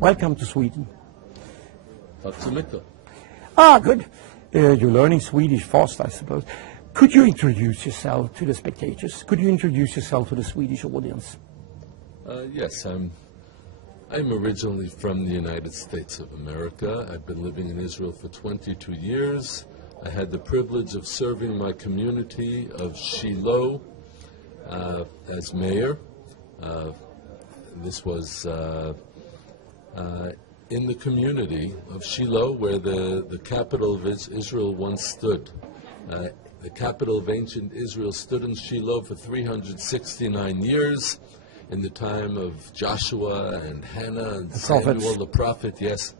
Welcome to Sweden. Tack så mycket. Ah, good. You're learning Swedish fast, I suppose. Could you introduce yourself to the spectators? Could you introduce yourself to the Swedish audience? Yes, I'm originally from the United States of America. I've been living in Israel for 22 years. I had the privilege of serving my community of Shiloh as mayor. This was in the community of Shiloh, where the capital of Israel once stood. The capital of ancient Israel stood in Shiloh for 369 years, in the time of Joshua and Hannah and Samuel the prophet, yes.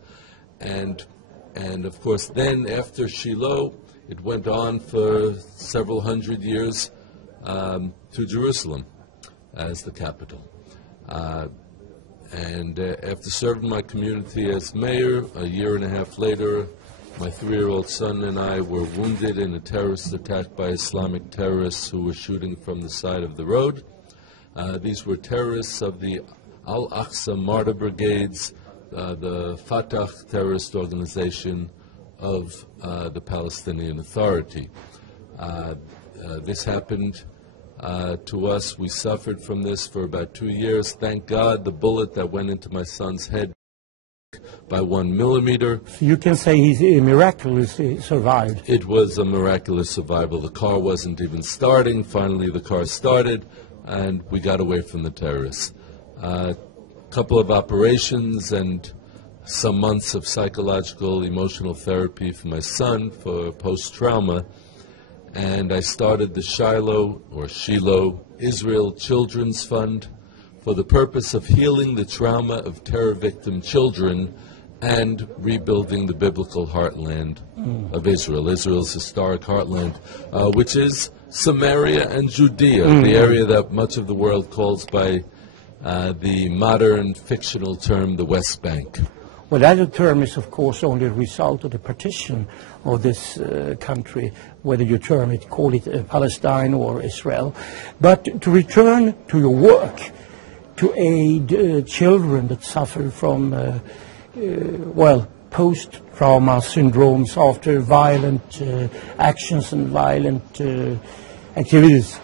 And of course then after Shiloh, it went on for several hundred years to Jerusalem as the capital. And after serving my community as mayor, a year and a half later, my 3-year-old son and I were wounded in a terrorist attack by Islamic terrorists who were shooting from the side of the road. These were terrorists of the Al-Aqsa Martyr Brigades, the Fatah terrorist organization of the Palestinian Authority. This happened to us. We suffered from this for about 2 years. Thank God the bullet that went into my son's head by 1 millimeter. So you can say he's miraculously survived. It was a miraculous survival. The car wasn't even starting. Finally the car started, and we got away from the terrorists. A couple of operations and some months of psychological, emotional therapy for my son for post-trauma, and I started the Shiloh Israel Children's Fund for the purpose of healing the trauma of terror victim children and rebuilding the biblical heartland of Israel, Israel's historic heartland, which is Samaria and Judea, the area that much of the world calls by the modern fictional term the West Bank. Well, that term is, of course, only a result of the partition of this country, whether you call it Palestine or Israel. But to return to your work, to aid children that suffer from, post-trauma syndromes after violent actions and violent activities.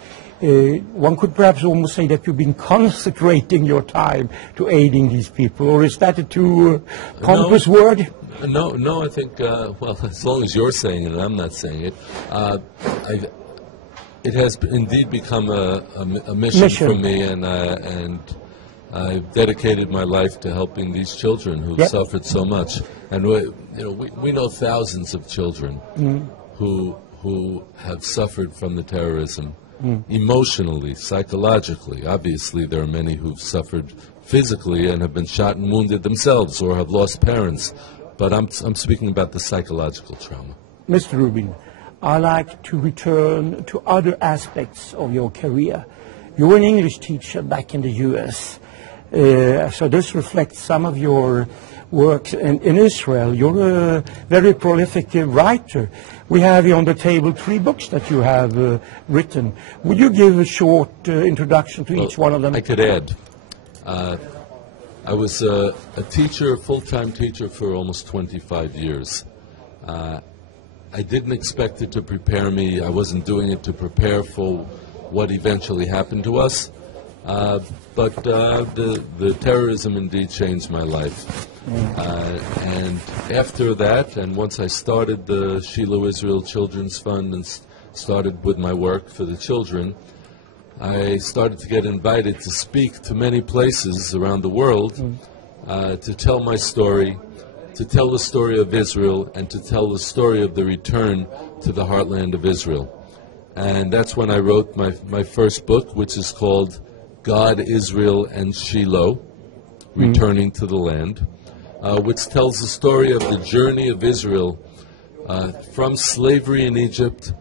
One could perhaps almost say that you've been consecrating your time to aiding these people, or is that a too pompous word? No, I think, well, as long as you're saying it and I'm not saying it, it has indeed become a mission for me, and I've dedicated my life to helping these children who've suffered so much. And we know thousands of children who have suffered from the terrorism. Emotionally, psychologically. Obviously, there are many who've suffered physically and have been shot and wounded themselves or have lost parents. But I'm speaking about the psychological trauma. Mr. Rubin, I'd like to return to other aspects of your career. You were an English teacher back in the U.S., so this reflects some of your work in Israel. You're a very prolific writer. We have here on the table 3 books that you have written. Would you give a short introduction to each one of them? I could add. I was a teacher, a full-time teacher for almost 25 years. I didn't expect it to prepare me. I wasn't doing it to prepare for what eventually happened to us. But the terrorism indeed changed my life. And after that, and once I started the Shiloh Israel Children's Fund and started with my work for the children, I started to get invited to speak to many places around the world to tell my story, to tell the story of Israel, and to tell the story of the return to the heartland of Israel. And that's when I wrote my first book, which is called God, Israel, and Shiloh, Returning to the Land, which tells the story of the journey of Israel from slavery in Egypt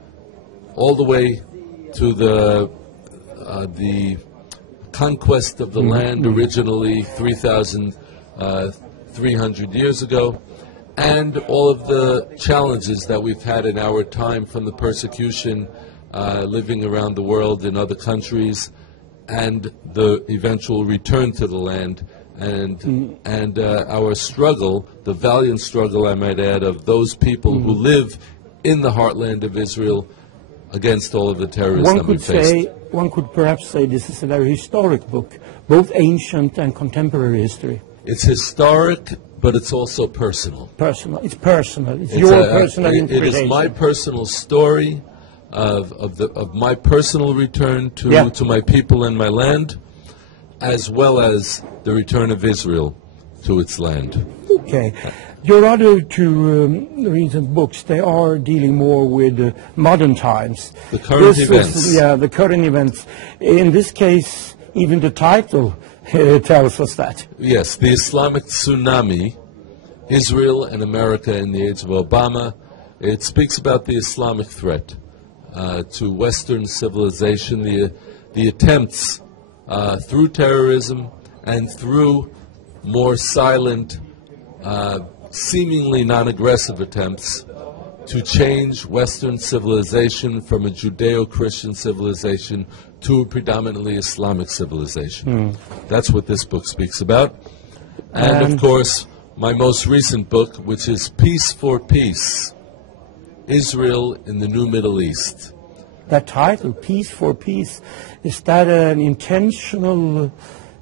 all the way to the conquest of the land originally 3,300 years ago, and all of the challenges that we've had in our time from the persecution, living around the world in other countries, and the eventual return to the land and our struggle, the valiant struggle, I might add, of those people who live in the heartland of Israel against all of the terrorism that we faced. One could perhaps say this is a very historic book, both ancient and contemporary history. It's historic, but it's also personal. Personal. It's personal. It's your personal interpretation. It is my personal story of my personal return to my people and my land, as well as the return of Israel to its land. Okay. Your other two recent books, they are dealing more with modern times. The current events. The current events. In this case, even the title tells us that. Yes, the Islamic Tsunami, Israel and America in the age of Obama. It speaks about the Islamic threat to Western civilization, the attempts through terrorism and through more silent, seemingly non-aggressive attempts to change Western civilization from a Judeo-Christian civilization to a predominantly Islamic civilization. That's what this book speaks about. And of course, my most recent book, which is Peace for Peace, Israel in the New Middle East. That title, Peace for Peace, is that an intentional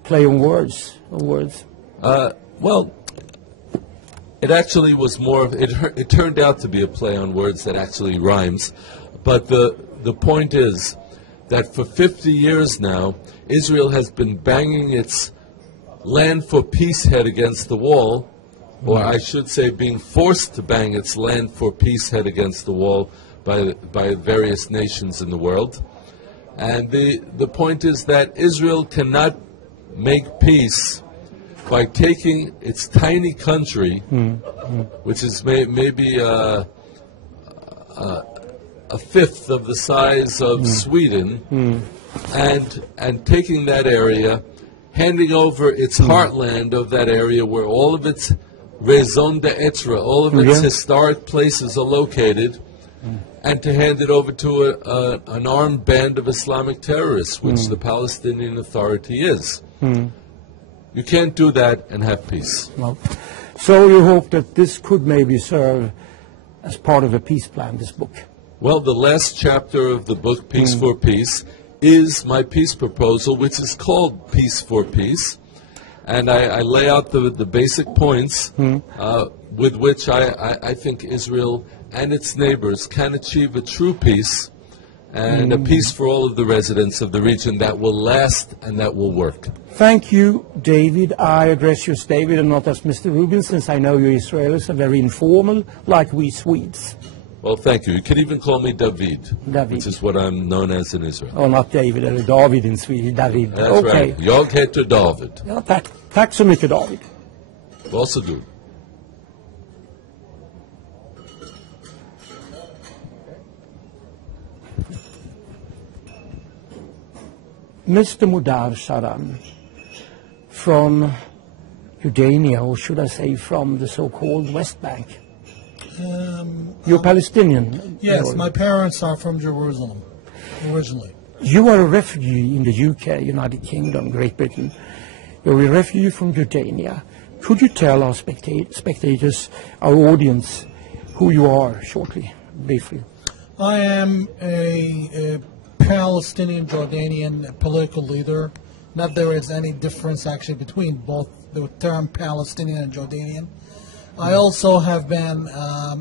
play on words? Well, it actually was more of, it turned out to be a play on words that actually rhymes. But the point is that for 50 years now, Israel has been banging its land for peace head against the wall, or I should say being forced to bang its land for peace head against the wall by various nations in the world. And the point is that Israel cannot make peace by taking its tiny country, which is maybe a fifth of the size of Sweden, and taking that area, handing over its heartland of that area where all of its raison d'etre, all of its historic places are located, and to hand it over to an armed band of Islamic terrorists, which the Palestinian Authority is. You can't do that and have peace. Well, so you hope that this could maybe serve as part of a peace plan, this book? Well, the last chapter of the book, Peace for Peace, is my peace proposal, which is called Peace for Peace. And I lay out the basic points with which I think Israel and its neighbors can achieve a true peace, and a peace for all of the residents of the region that will last and that will work. Thank you, David. I address you as David and not as Mr. Rubin, since I know you Israelis are very informal, like we Swedes. Well, thank you. You can even call me David, which is what I'm known as in Israel. Oh, not David, eller David in Sweden, David. That's right. Jag heter David. Ja, tack så mycket, David. Varsågod. Mr. Mudar Zahran, from Jordania, or should I say from the so-called West Bank? You're Palestinian? Yes, my parents are from Jerusalem, originally. You are a refugee in the UK, United Kingdom, Great Britain. You're a refugee from Jordania. Could you tell our spectators, our audience, who you are shortly, briefly? I am a Palestinian Jordanian political leader. Not there is any difference actually between both the term Palestinian and Jordanian. I also have been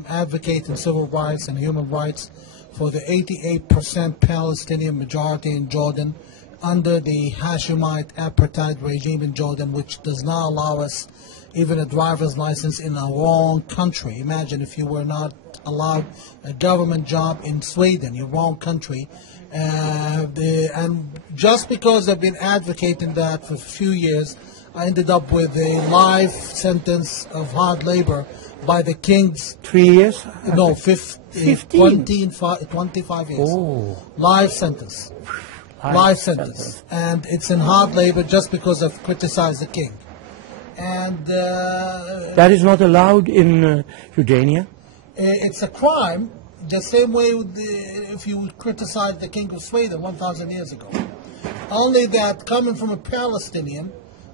advocating civil rights and human rights for the 88% Palestinian majority in Jordan under the Hashemite apartheid regime in Jordan, which does not allow us even a driver's license in our own country. Imagine if you were not allowed a government job in Sweden, your own country. And just because I've been advocating that for a few years, I ended up with a life sentence of hard labor by the king's... 3 years? No, 25 years. Oh. Life sentence. Life sentence. And it's in hard labor just because I've criticized the king. And... that is not allowed in Jordania? It's a crime, the same way if you would criticize the king of Sweden 1,000 years ago. Only that coming from a Palestinian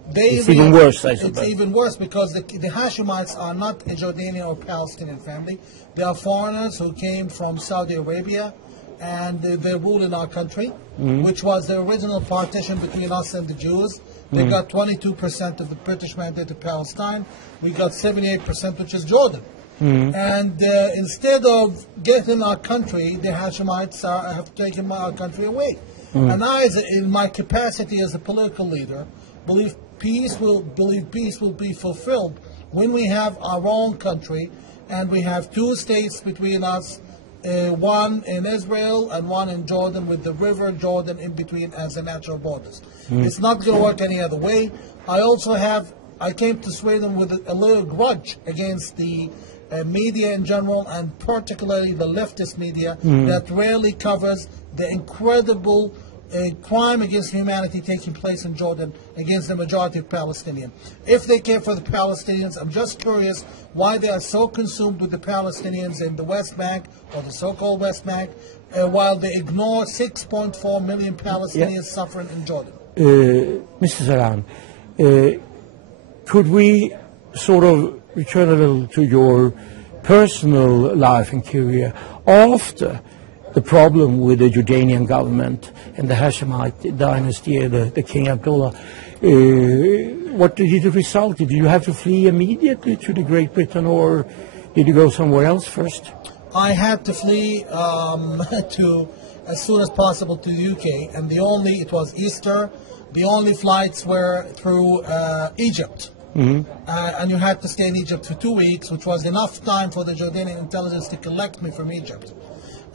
It's even worse, I suppose. It's even worse because the Hashemites are not a Jordanian or Palestinian family. They are foreigners who came from Saudi Arabia, and they rule in our country, which was the original partition between us and the Jews. They got 22% of the British mandate of Palestine. We got 78%, which is Jordan. And instead of getting our country, the Hashemites have taken our country away. And I, in my capacity as a political leader, believe peace will be fulfilled when we have our own country and we have two states between us, one in Israel and one in Jordan, with the river Jordan in between as the natural borders. It's not going to work any other way. I came to Sweden with a little grudge against the media in general, and particularly the leftist media that rarely covers the incredible crime against humanity taking place in Jordan against the majority of Palestinians. If they care for the Palestinians, I'm just curious why they are so consumed with the Palestinians in the West Bank, or the so-called West Bank, while they ignore 6.4 million Palestinians suffering in Jordan. Mr. Zahran, could we sort of return a little to your personal life and career after the problem with the Jordanian government and the Hashemite dynasty, the King Abdullah? What did it result in? Did you have to flee immediately to the Great Britain, or did you go somewhere else first? I had to flee to as soon as possible to the UK, and it was Easter. The only flights were through Egypt. And you had to stay in Egypt for 2 weeks, which was enough time for the Jordanian intelligence to collect me from Egypt.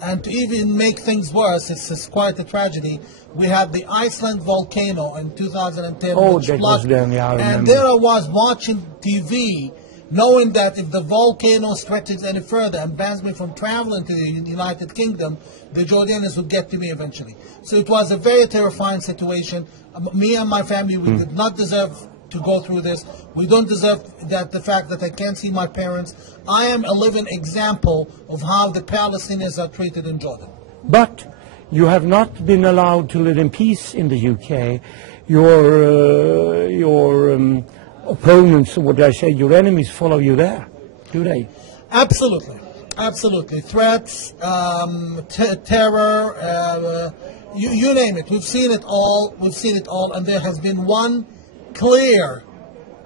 And to even make things worse, it's quite a tragedy. We had the Iceland volcano in 2010. Oh, that was then, yeah, I remember. And there I was watching TV, knowing that if the volcano stretches any further and bans me from traveling to the United Kingdom, the Jordanians would get to me eventually. So it was a very terrifying situation. Me and my family, we did not deserve to go through this. We don't deserve the fact that I can't see my parents. I am a living example of how the Palestinians are treated in Jordan. But you have not been allowed to live in peace in the UK. Your opponents, or what I say, your enemies follow you there, do they? Absolutely. Absolutely. Threats, terror, you name it. We've seen it all. And there has been one clear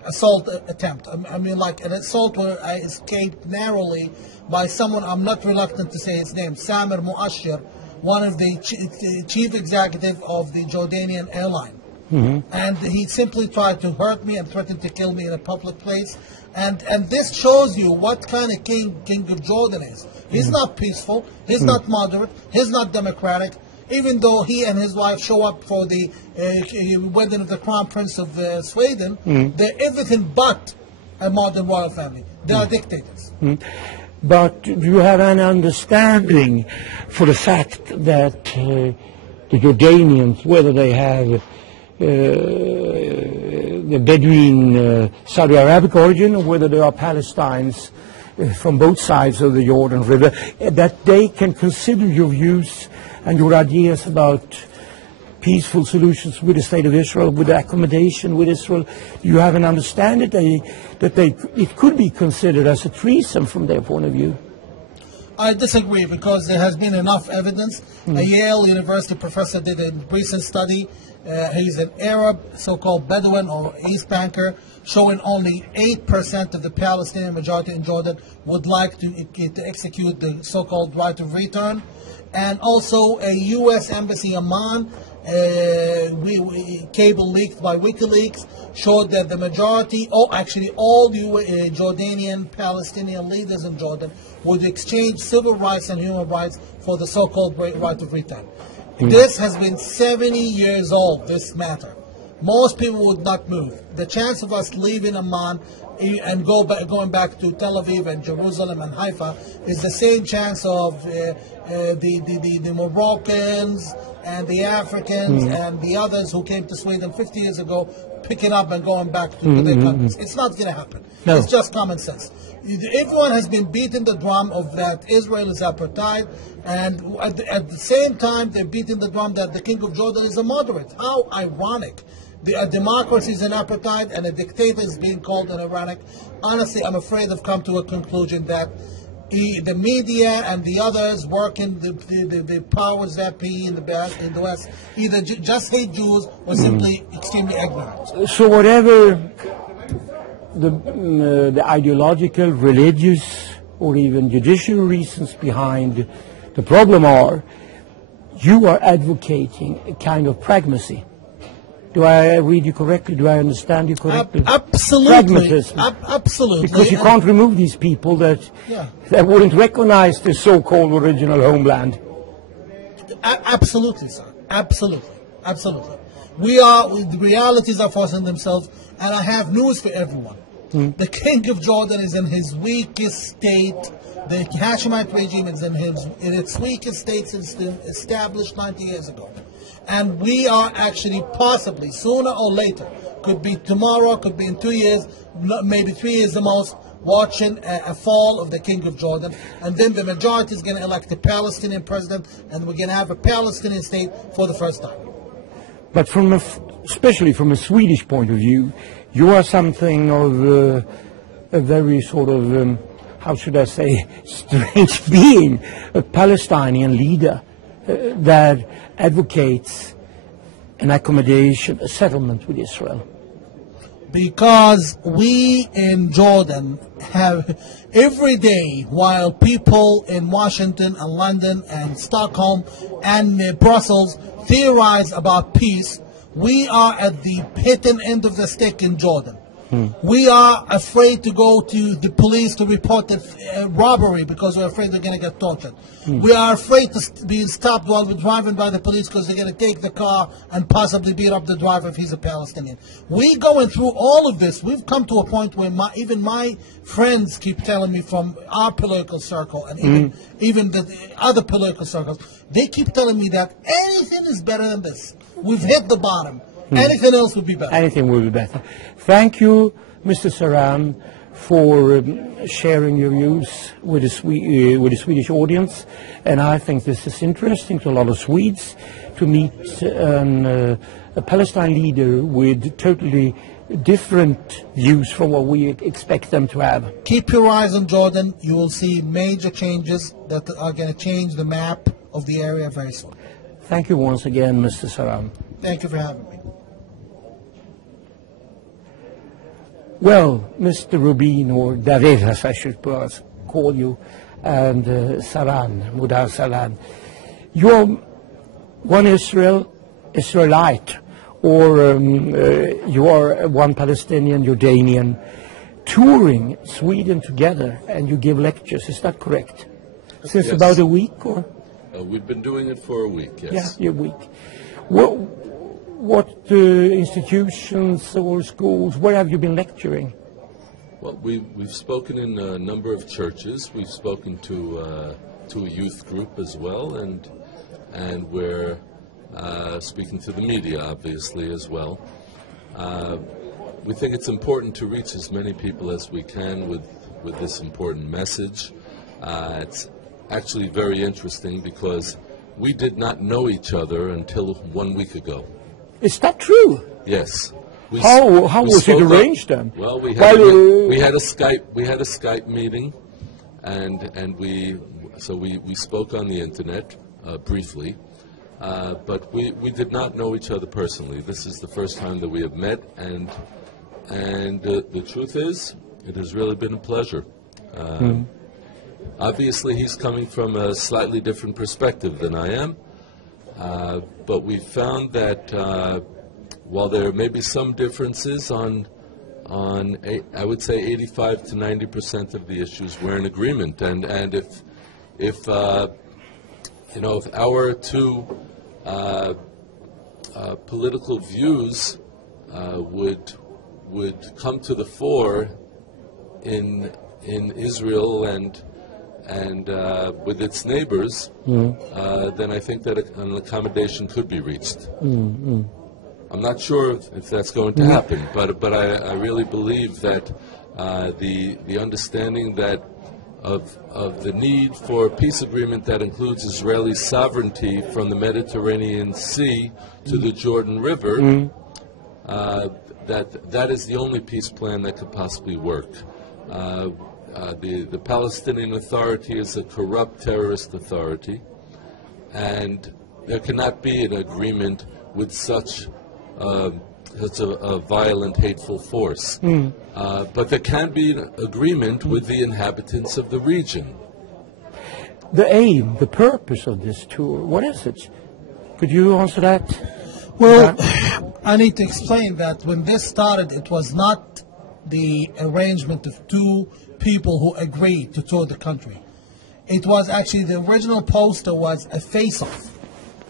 assault attempt. I mean, like an assault where I escaped narrowly by someone, I'm not reluctant to say his name, Samir Muashir, one of the chief executive of the Jordanian airline. And he simply tried to hurt me and threatened to kill me in a public place. And this shows you what kind of king of Jordan is. He's not peaceful. He's not moderate. He's not democratic. Even though he and his wife show up for the wedding of the Crown Prince of Sweden, they're everything but a modern royal family. They are dictators. But do you have an understanding for the fact that the Jordanians, whether they have the Bedouin Saudi Arabic origin, or whether they are Palestinians from both sides of the Jordan River, that they can consider your views and your ideas about peaceful solutions with the State of Israel, with the accommodation with Israel? Do you have an understanding that it could be considered as a treason from their point of view? I disagree, because there has been enough evidence. A Yale University professor did a recent study. He's an Arab, so-called Bedouin or East Banker, showing only 8% of the Palestinian majority in Jordan would like to execute the so-called right of return. And also a U.S. embassy in Amman, cable leaked by WikiLeaks, showed that the majority, actually all the Jordanian Palestinian leaders in Jordan would exchange civil rights and human rights for the so-called right of return. This has been 70 years old, this matter. Most people would not move. The chance of us leaving Amman and going back to Tel Aviv and Jerusalem and Haifa is the same chance of the Moroccans and the Africans and the others who came to Sweden 50 years ago picking up and going back to their countries. It's not going to happen. No. It's just common sense. Everyone has been beating the drum of that Israel is apartheid, and at the same time they're beating the drum that the King of Jordan is a moderate. How ironic A democracy is an apartheid, and a dictator is being called an Iranic. Honestly, I'm afraid I've come to a conclusion that the media and the others working the powers that be in the West either just hate Jews or simply extremely ignorant. So whatever the ideological, religious, or even judicial reasons behind the problem are, you are advocating a kind of pragmacy. Do I read you correctly? Do I understand you correctly? Absolutely. Pragmatism. Absolutely. Because you can't remove these people that wouldn't recognize the so-called original homeland. Absolutely, sir. Absolutely. Absolutely. The realities are forcing themselves, and I have news for everyone. The King of Jordan is in his weakest state. The Hashemite regime is in its weakest state since it was established 90 years ago. And we are actually possibly, sooner or later, could be tomorrow, could be in 2 years, maybe 3 years the most, watching a fall of the King of Jordan. And then the majority is going to elect a Palestinian president, and we're going to have a Palestinian state for the first time. But especially from a Swedish point of view, you are something of a very sort of, how should I say, strange being, a Palestinian leader that advocates an accommodation, a settlement with Israel. Because we in Jordan have every day, while people in Washington and London and Stockholm and Brussels theorize about peace, we are at the hitting end of the stick in Jordan. We are afraid to go to the police to report the robbery because we're afraid they're going to get tortured. We are afraid to be stopped while we're driving by the police because they're going to take the car and possibly beat up the driver if he's a Palestinian. We going through all of this. We've come to a point where even my friends keep telling me from our political circle and even the other political circles, they keep telling me that anything is better than this. We've hit the bottom. Anything else would be better. Anything will be better. Thank you, Mr. Zahran, for sharing your views with the Swedish audience. And I think this is interesting to a lot of Swedes to meet a Palestine leader with totally different views from what we expect them to have. Keep your eyes on Jordan. You will see major changes that are going to change the map of the area very soon. Thank you once again, Mr. Zahran. Thank you for having me. Well, Mr. Rubin, or David, as I should call you, and Zahran, Mudar Zahran, you're one Israelite, or you are one Palestinian, Jordanian, touring Sweden together, and you give lectures. Is that correct? Since about a week, or? We've been doing it for a week, yes. Yeah, a week. What institutions or schools, where have you been lecturing? Well, we've spoken in a number of churches. We've spoken to a youth group as well, and we're speaking to the media, obviously, as well. We think it's important to reach as many people as we can with this important message. It's actually very interesting because we did not know each other until 1 week ago. Is that true? Yes. How was it arranged then? Well, we had a Skype meeting, and we spoke on the internet briefly, but we did not know each other personally. This is the first time that we have met, and the truth is, it has really been a pleasure. Obviously, he's coming from a slightly different perspective than I am. But we found that while there may be some differences on I would say 85 to 90% of the issues, we're in agreement. And if our two political views would come to the fore in Israel and with its neighbors, then I think that an accommodation could be reached. I'm not sure if that's going to happen, but I really believe that the understanding that of the need for a peace agreement that includes Israeli sovereignty from the Mediterranean Sea to the Jordan River, that is the only peace plan that could possibly work. The Palestinian Authority is a corrupt terrorist authority, and there cannot be an agreement with such a violent, hateful force. But there can be an agreement with the inhabitants of the region. The aim, the purpose of this tour, what is it? Could you answer that? Well, I need to explain that when this started, it was not the arrangement of two people who agreed to tour the country. It was actually, the original poster was a face-off.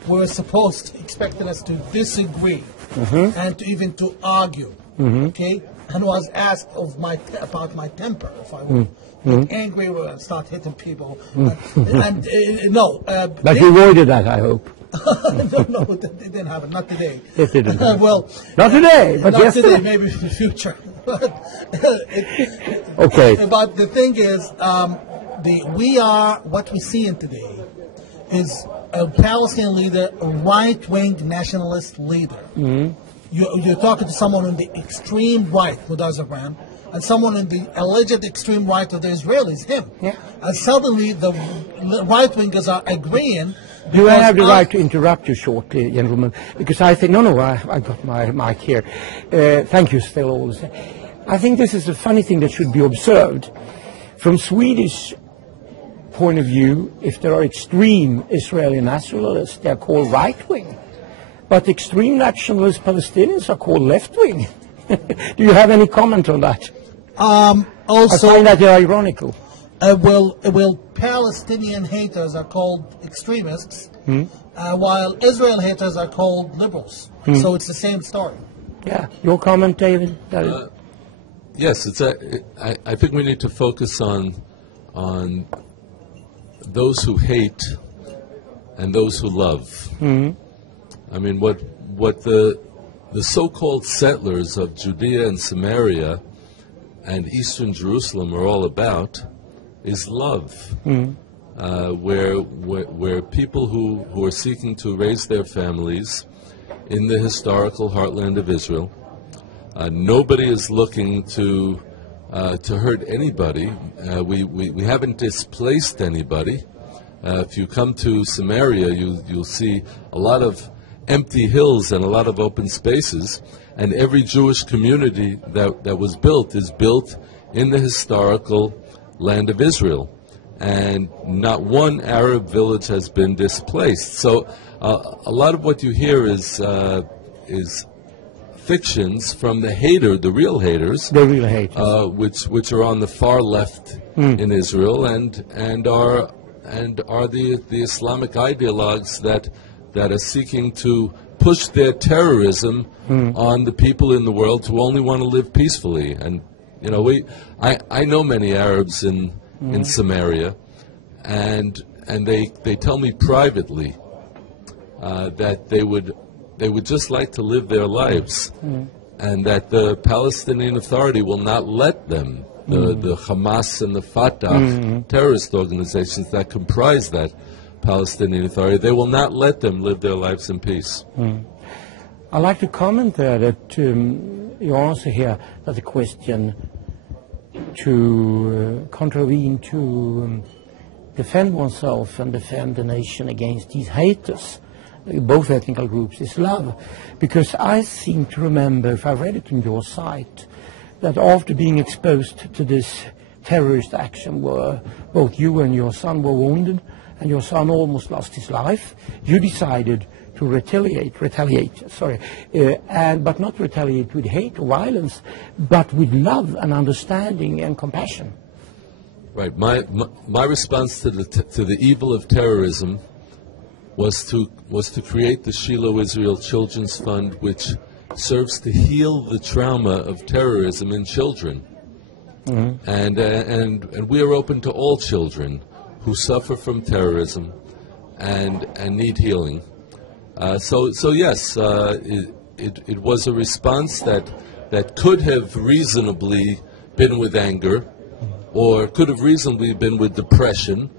We were supposed to expected us to disagree and to even to argue, okay? And was asked about my temper, if I would get angry or start hitting people. No. But you avoided that, I hope. No, it didn't happen. Not today. It didn't happen. Well, not today, but not yesterday. Today, maybe in the future. Okay. But the thing is, what we see in today is a Palestinian leader, a right-wing nationalist leader. You're talking to someone on the extreme right, Mudar Zahran, and someone in the alleged extreme right of the Israelis, him. Yeah. And suddenly the right-wingers are agreeing. Do I have the right to interrupt you shortly, gentlemen? Because I think, I got my mic here. Thank you still also. I think this is a funny thing that should be observed. From Swedish point of view, if there are extreme Israeli nationalists, they are called right-wing. But extreme nationalist Palestinians are called left-wing. Do you have any comment on that? Also, I find that ironical. Well, Palestinian haters are called extremists, while Israel haters are called liberals. So it's the same story. Yeah. Your comment, David? Yes, I think we need to focus on those who hate and those who love. I mean, what the so-called settlers of Judea and Samaria and Eastern Jerusalem are all about is love, where people who are seeking to raise their families in the historical heartland of Israel. Nobody is looking to hurt anybody. We haven't displaced anybody. If you come to Samaria, you'll see a lot of empty hills and a lot of open spaces, and every Jewish community that was built is built in the historical land of Israel, and not one Arab village has been displaced. So a lot of what you hear is fictions from the real haters, which are on the far left in Israel, and are the Islamic ideologues that are seeking to push their terrorism on the people in the world who only want to live peacefully. And I know many Arabs in Samaria, and they tell me privately that they would just like to live their lives, and that the Palestinian Authority will not let them. The Hamas and the Fatah terrorist organizations that comprise that Palestinian Authority, they will not let them live their lives in peace. I'd like to comment there that you answer here that the question to contravene, to defend oneself and defend the nation against these haters, both ethnic groups, is love. Because I seem to remember, if I read it on your site, that after being exposed to this terrorist action where both you and your son were wounded and your son almost lost his life, you decided to retaliate, but not retaliate with hate or violence, but with love and understanding and compassion. Right. My response to the evil of terrorism was to create the Shiloh Israel Children's Fund, which serves to heal the trauma of terrorism in children, and we are open to all children who suffer from terrorism and need healing. So yes, it was a response that could have reasonably been with anger, or could have reasonably been with depression,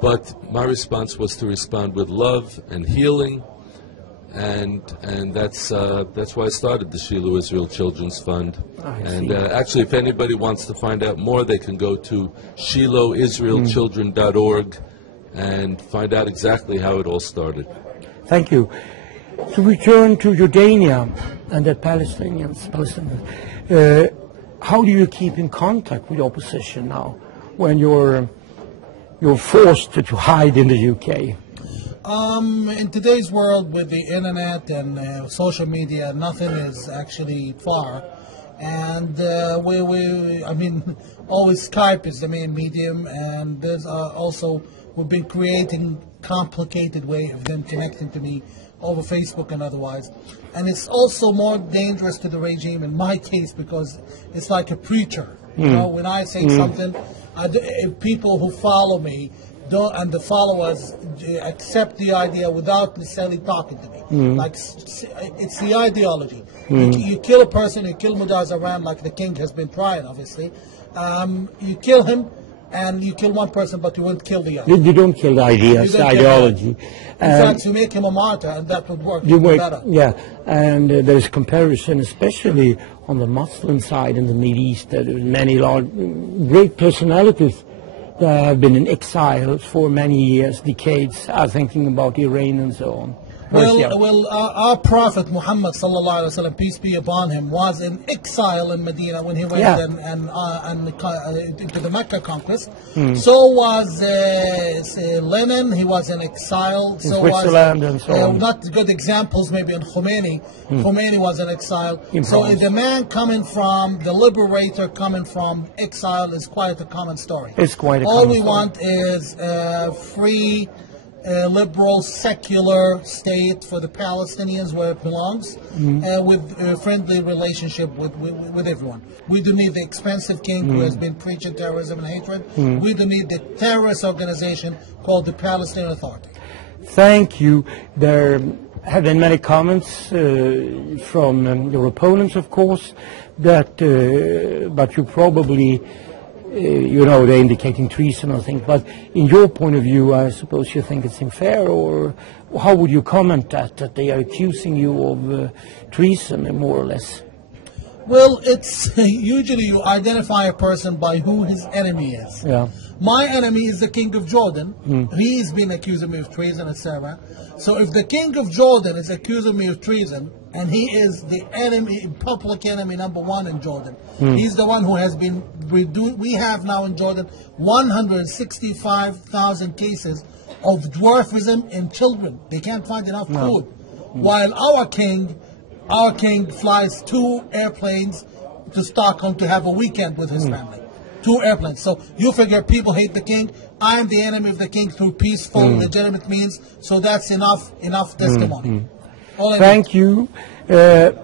but my response was to respond with love and healing, and that's why I started the Shiloh Israel Children's Fund. And actually, if anybody wants to find out more, they can go to ShilohIsraelChildren.org and find out exactly how it all started. Thank you. To return to Jordania and the Palestinians, how do you keep in contact with opposition now when you're forced to hide in the UK? In today's world, with the internet and social media, nothing is actually far. And always Skype is the main medium, and there's also, we've been creating complicated way of them connecting to me over Facebook and otherwise. And it's also more dangerous to the regime in my case because it's like a preacher. You know, when I say something, people who follow me and the followers accept the idea without necessarily talking to me. Like, it's the ideology. You kill a person, you kill Mudar Zahran, like the king has been trying, obviously. You kill him, and you kill one person, but you won't kill the other. You don't kill the ideas, the ideology. In fact, you make him a martyr, and that would work better. Yeah, and there's comparison, especially on the Muslim side in the Middle East. There are many great personalities that have been in exile for many years, decades, thinking about Iran and so on. Well, our Prophet Muhammad sallallahu alaihi wasallam, peace be upon him, was in exile in Medina when he went into the Mecca conquest. So was Lenin. He was in exile. In Switzerland and so on. Not good examples, maybe in Khomeini. Khomeini was in exile. So the man coming from, the liberator coming from exile is quite a common story. It's quite a All common we story. want is free, liberal, secular state for the Palestinians where it belongs, with a friendly relationship with everyone. We do need the expensive king who has been preaching terrorism and hatred. We do need the terrorist organization called the Palestinian Authority. Thank you. There have been many comments from your opponents, of course, that but you probably they're indicating treason or things, but in your point of view, I suppose you think it's unfair, or how would you comment that they are accusing you of treason, more or less? Well, it's usually you identify a person by who his enemy is. Yeah. My enemy is the king of Jordan. He's been accusing me of treason, etc. So if the king of Jordan is accusing me of treason, and he is the enemy, public enemy number one in Jordan, he's the one who has been we have now in Jordan 165,000 cases of dwarfism in children. They can't find enough food. While our king flies 2 airplanes to Stockholm to have a weekend with his family. 2 airplanes. So you figure people hate the king. I am the enemy of the king through peaceful, legitimate means. So that's enough testimony. Thank you. Jan,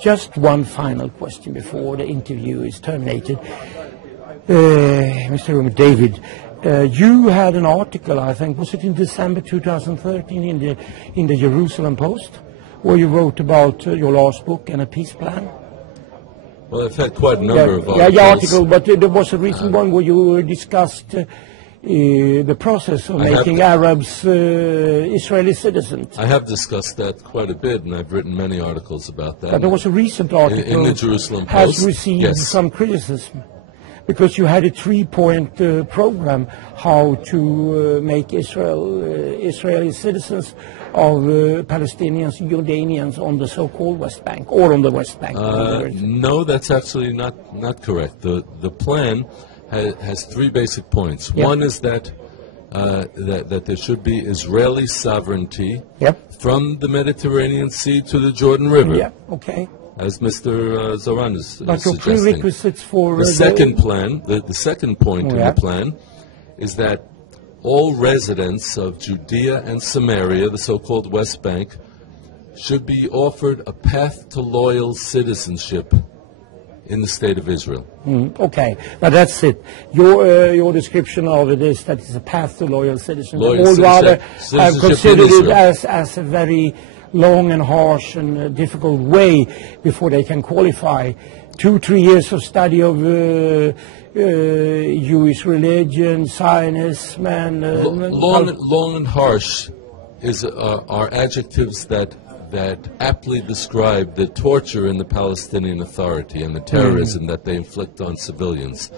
just one final question before the interview is terminated. Mr. David, you had an article, I think, was it in December 2013 in the Jerusalem Post, where you wrote about your last book and a peace plan? Well, I've had quite a number of articles. Yeah, article, but there was a recent one where you discussed the process of making Arabs Israeli citizens. I have discussed that quite a bit, and I've written many articles about that. But there was a recent article in the Jerusalem Post. Has received some criticism because you had a 3-point program how to make Israeli citizens of Palestinians, Jordanians on the so-called West Bank or on the West Bank. No, that's actually not correct. The plan has 3 basic points. One is that there should be Israeli sovereignty from the Mediterranean Sea to the Jordan River. Yeah, okay. As Mr. Zahran is suggesting. Prerequisites for the second plan, the second point in the plan, is that all residents of Judea and Samaria, the so-called West Bank, should be offered a path to loyal citizenship in the state of Israel. Okay, now that's it. Your description of it is that it's a path to loyal citizenship. Or rather, I've considered it as a very long and harsh and difficult way before they can qualify. 2-3 years of study of Jewish religion, Zionism, and long and harsh are adjectives that aptly describe the torture in the Palestinian Authority and the terrorism that they inflict on civilians.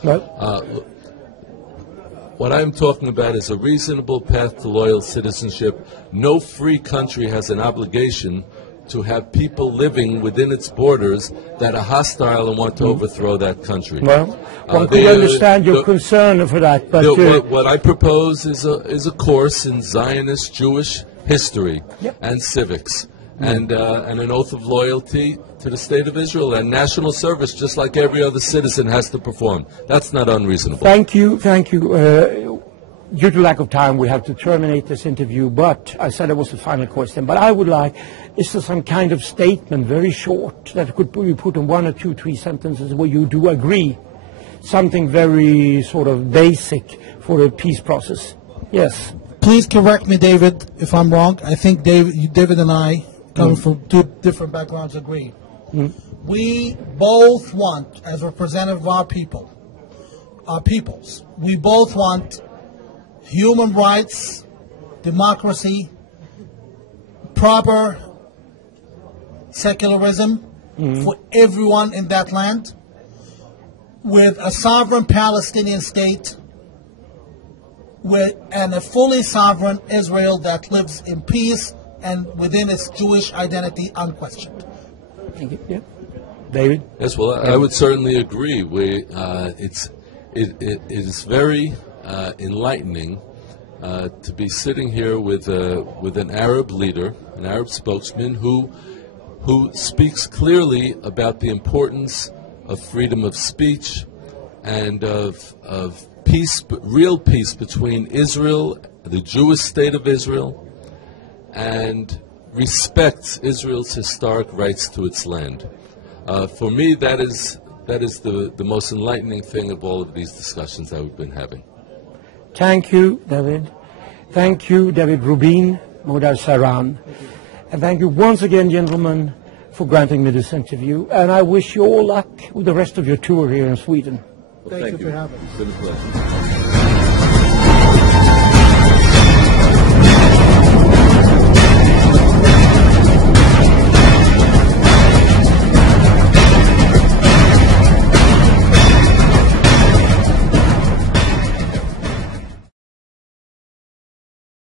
What I'm talking about is a reasonable path to loyal citizenship. No free country has an obligation to have people living within its borders that are hostile and want to overthrow that country. Well, one could understand your concern for that, but what I propose is a course in Zionist Jewish history and civics, and an oath of loyalty to the State of Israel and national service, just like every other citizen has to perform. That's not unreasonable. Thank you. Due to lack of time, we have to terminate this interview, but I said it was the final question. But I would like, is there some kind of statement, very short, that could be put in 1 or 2, 3 sentences where you do agree? Something very sort of basic for a peace process. Yes. Please correct me, David, if I'm wrong. I think David and I, coming from 2 different backgrounds, agree. We both want, as representative of our peoples, we both want human rights, democracy, proper secularism for everyone in that land, with a sovereign Palestinian state and a fully sovereign Israel that lives in peace and within its Jewish identity unquestioned. Thank you. Yeah. David? Yes, well, I would certainly agree. It is very enlightening to be sitting here with an Arab leader, an Arab spokesman who speaks clearly about the importance of freedom of speech and of peace, real peace between Israel, the Jewish state of Israel, and respects Israel's historic rights to its land. For me, that is the most enlightening thing of all of these discussions that we've been having. Thank you, David. Thank you, David Rubin, Mudar Zahran. And thank you once again, gentlemen, for granting me this interview. And I wish you all luck with the rest of your tour here in Sweden. Well, thank you for having us. It's been a pleasure.